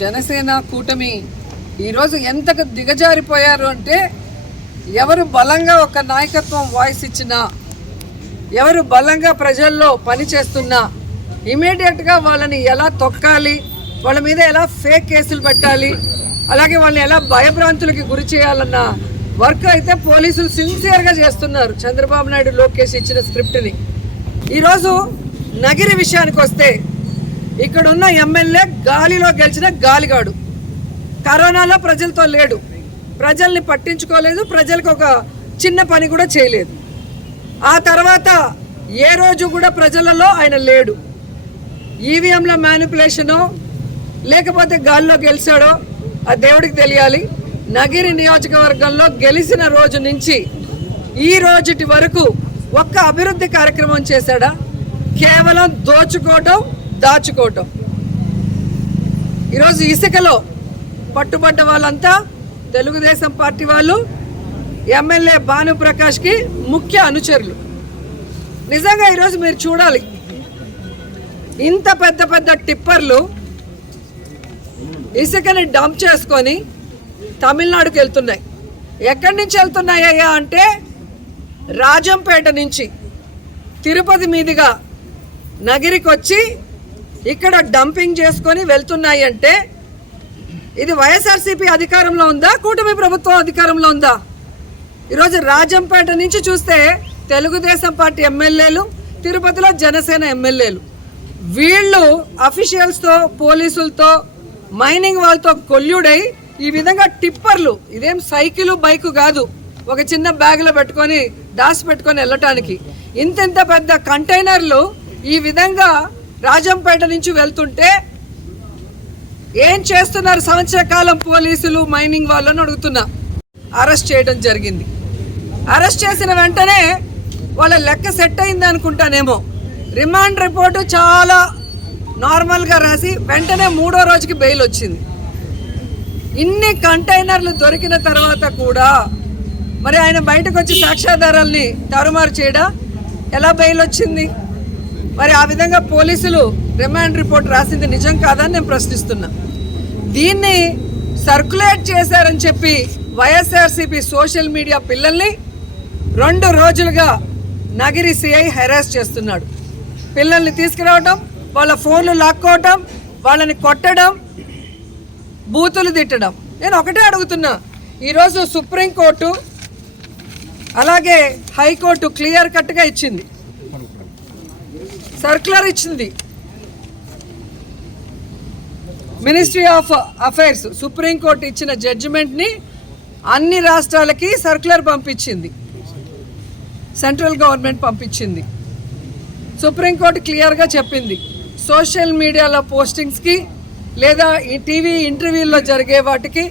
జనసేన కూటమి ఈరోజు ఎంతకు దిగజారిపోయారు అంటే, ఎవరు బలంగా ఒక నాయకత్వం వాయిస్ ఇచ్చినా, ఎవరు బలంగా ప్రజల్లో పనిచేస్తున్నా ఇమీడియట్గా వాళ్ళని ఎలా తొక్కాలి, వాళ్ళ మీద ఎలా ఫేక్ కేసులు పెట్టాలి, అలాగే వాళ్ళని ఎలా భయభ్రాంతులకి గురి చేయాలన్న వర్క్ అయితే పోలీసులు సిన్సియర్గా చేస్తున్నారు. చంద్రబాబు నాయుడు, లోకేష్ ఇచ్చిన స్క్రిప్ట్ని. ఈరోజు నగిరి విషయానికి వస్తే, ఇక్కడున్న ఎమ్మెల్యే గాలిలో గెలిచిన గాలిగాడు. కరోనాలో ప్రజలతో లేడు, ప్రజల్ని పట్టించుకోలేదు, ప్రజలకు ఒక చిన్న పని కూడా చేయలేదు. ఆ తర్వాత ఏ రోజు కూడా ప్రజలలో ఆయన లేడు. ఈవీఎంల మ్యానిపులేషనో లేకపోతే గాల్లో గెలిచాడో ఆ దేవుడికి తెలియాలి. నగిరి నియోజకవర్గంలో గెలిచిన రోజు నుంచి ఈ రోజుటి వరకు ఒక్క అభివృద్ధి కార్యక్రమం చేశాడా? కేవలం దోచుకోవటం, దాచుకోవటం. ఈరోజు ఇసుకలో పట్టుబడ్డ వాళ్ళంతా తెలుగుదేశం పార్టీ వాళ్ళు, ఎమ్మెల్యే భానుప్రకాష్కి ముఖ్య అనుచరులు. నిజంగా ఈరోజు మీరు చూడాలి, ఇంత పెద్ద పెద్ద టిప్పర్లు ఇసుకని డంప్ చేసుకొని తమిళనాడుకి వెళ్తున్నాయి. ఎక్కడి నుంచి వెళ్తున్నాయ్యా అంటే, రాజంపేట నుంచి తిరుపతి మీదుగా నగిరికి వచ్చి ఇక్కడ డంపింగ్ చేసుకొని వెళ్తున్నాయి. అంటే ఇది వైఎస్ఆర్సీపీ అధికారంలో ఉందా, కూటమి ప్రభుత్వం అధికారంలో ఉందా? ఈరోజు రాజంపేట నుంచి చూస్తే తెలుగుదేశం పార్టీ ఎమ్మెల్యేలు, తిరుపతిలో జనసేన ఎమ్మెల్యేలు, వీళ్ళు అఫీషియల్స్తో, పోలీసులతో, మైనింగ్ వాళ్ళతో కొల్లుడై ఈ విధంగా టిప్పర్లు, ఇదేం సైకిల్ బైకు కాదు, ఒక చిన్న బ్యాగ్లో పెట్టుకొని దాచిపెట్టుకొని వెళ్ళటానికి, ఇంత పెద్ద కంటైనర్లు ఈ విధంగా రాజంపేట నుంచి వెళ్తుంటే ఏం చేస్తున్నారు సంవత్సర కాలం పోలీసులు, మైనింగ్ వాళ్ళని అడుగుతున్నా. అరెస్ట్ చేయడం జరిగింది. అరెస్ట్ చేసిన వెంటనే వాళ్ళ లెక్క సెట్ అయింది అనుకుంటానేమో. రిమాండ్ రిపోర్టు చాలా నార్మల్గా రాసి వెంటనే 3వ రోజుకి బెయిల్ వచ్చింది. ఇన్ని కంటైనర్లు దొరికిన తర్వాత కూడా మరి ఆయన బయటకు వచ్చి సాక్ష్యాధారాల్ని తారుమారు చేయడా? ఎలా బెయిల్ వచ్చింది? మరి ఆ విధంగా పోలీసులు రిమాండ్ రిపోర్ట్ రాసింది నిజం కాదని నేను ప్రశ్నిస్తున్నా. దీన్ని సర్క్యులేట్ చేశారని చెప్పి వైఎస్ఆర్సీపీ సోషల్ మీడియా పిల్లల్ని 2 రోజులుగా నగిరి సిఐ హెరాస్ చేస్తున్నాడు. పిల్లల్ని తీసుకురావడం, వాళ్ళ ఫోన్లు లాక్కోవటం, వాళ్ళని కొట్టడం, బూతులు తిట్టడం. నేను ఒకటే అడుగుతున్నా, ఈరోజు సుప్రీంకోర్టు అలాగే హైకోర్టు క్లియర్ కట్గా ఇచ్చింది, సర్క్యులర్ ఇచ్చింది. మినిస్ట్రీ ఆఫ్ అఫైర్స్, సుప్రీంకోర్టు ఇచ్చిన జడ్జిమెంట్ని అన్ని రాష్ట్రాలకి సర్క్యులర్ పంపించింది, సెంట్రల్ గవర్నమెంట్ పంపించింది. సుప్రీంకోర్టు క్లియర్గా చెప్పింది, సోషల్ మీడియాలో పోస్టింగ్స్కి లేదా ఈ టీవీ ఇంటర్వ్యూల్లో జరిగే వాటికి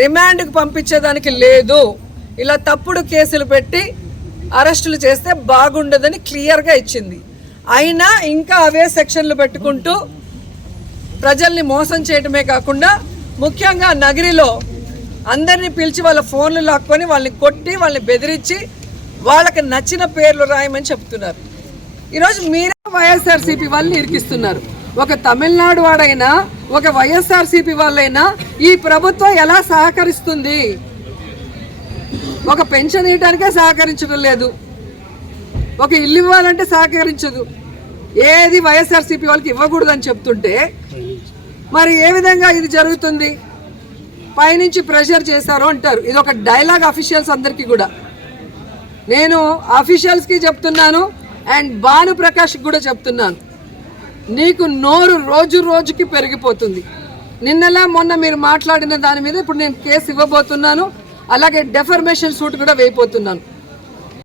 రిమాండ్కి పంపించేదానికి లేదు. ఇలా తప్పుడు కేసులు పెట్టి అరెస్టులు చేస్తే బాగుండదని క్లియర్గా ఇచ్చింది. అయినా ఇంకా అవే సెక్షన్లు పెట్టుకుంటూ ప్రజల్ని మోసం చేయడమే కాకుండా, ముఖ్యంగా నగరిలో అందరినీ పిలిచి వాళ్ళ ఫోన్లు లాక్కొని వాళ్ళని కొట్టి వాళ్ళని బెదిరించి వాళ్ళకి నచ్చిన పేర్లు రాయమని చెప్తున్నారు. ఈరోజు మీరే వైఎస్ఆర్సీపీ వాళ్ళని ఇరికిస్తున్నారు. ఒక తమిళనాడు వాడైనా, ఒక వైఎస్ఆర్సీపీ వాళ్ళైనా ఈ ప్రభుత్వం ఎలా సహకరిస్తుంది? ఒక పెన్షన్ ఇవ్వడానికే సహకరించడం లేదు, ఒక ఇల్లు ఇవ్వాలంటే సహకరించదు. ఏది వైఎస్ఆర్సీపీ వాళ్ళకి ఇవ్వకూడదని చెప్తుంటే మరి ఏ విధంగా ఇది జరుగుతుంది? పైనుంచి ప్రెషర్ చేశారు అంటారు. ఇది ఒక డైలాగ్ అఫీషియల్స్ అందరికీ కూడా. నేను అఫీషియల్స్కి చెప్తున్నాను అండ్ భానుప్రకాష్కి కూడా చెప్తున్నాను, నీకు నోరు రోజు రోజుకి పెరిగిపోతుంది. నిన్నలా మొన్న మీరు మాట్లాడిన దాని మీద ఇప్పుడు నేను కేసు ఇవ్వబోతున్నాను, అలాగే డెఫర్మేషన్ సూట్ కూడా వేయబోతున్నాను.